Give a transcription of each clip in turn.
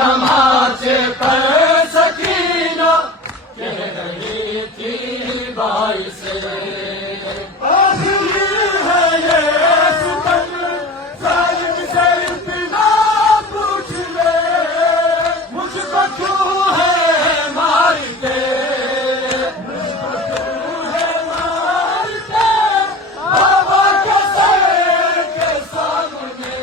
तमाचे पर सकीना कह रही थी भाई से, आखिरी है ये सितम, जालिम से इतना पूछ ले, मुझको क्यों है मारते, मुझको क्यों है मारते, बाबा के सर के सामने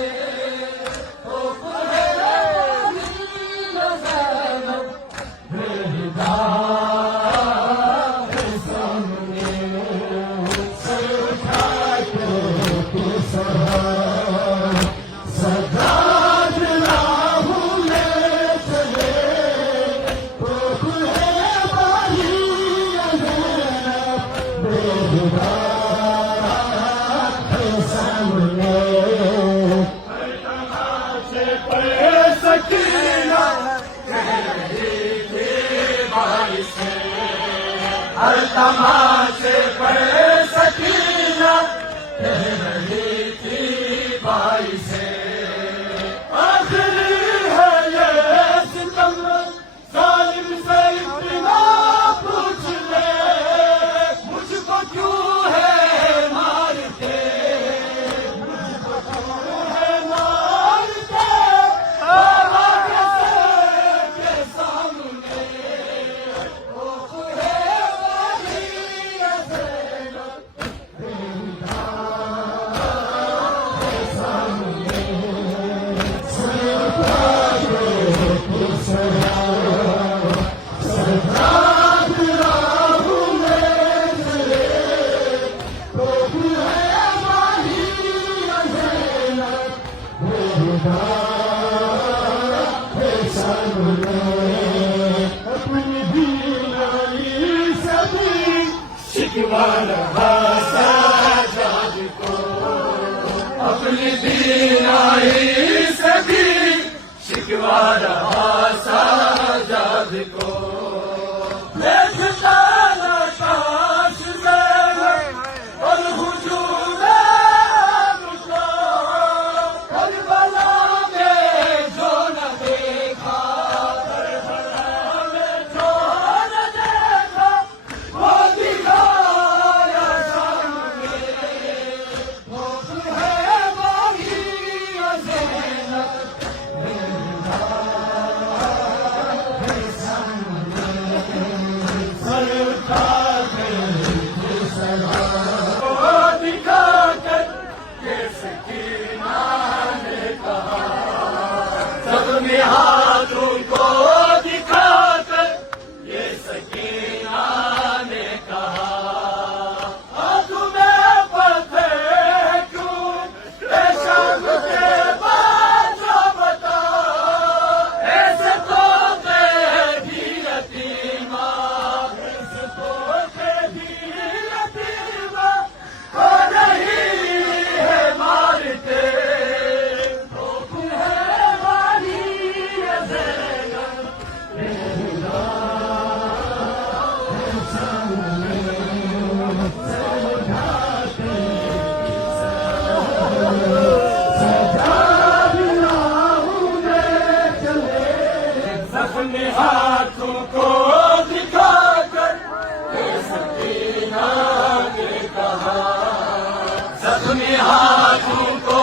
हर तमाशे पर सकीना कह रही थी भाई से, आखिरी है ये सितम, जालिम से इतना पूछ ले, मुझको क्यों है मारते, मुझको क्यों है मारते, बाबा के सर के सामने अपनी दीनारी सभी शिकवा रहा साजाद को, अपनी दीनारी सभी शिकवा रहा साजाद को, देखता नकाश में और हुजूम मुझको, करबला में जो न देखा, करबला में जो न देखा, वो दिखाया सामने, वो है वही ज़ैनब, सर उठा दिखाकर ये सकीना ने कहा, सबने हाथों को दिखाकर ये सकीना ने कहा, हाथों में पत्थर क्यों पेशाब के बाद बता, ऐसे तो भी यतीमा, ऐसे तो भी यतीमा को नहीं है मारते, भूख है वाली ज़ैनब, अपने हाथों को दिखाकर ये सकीना ने कहा, अपने हाथों को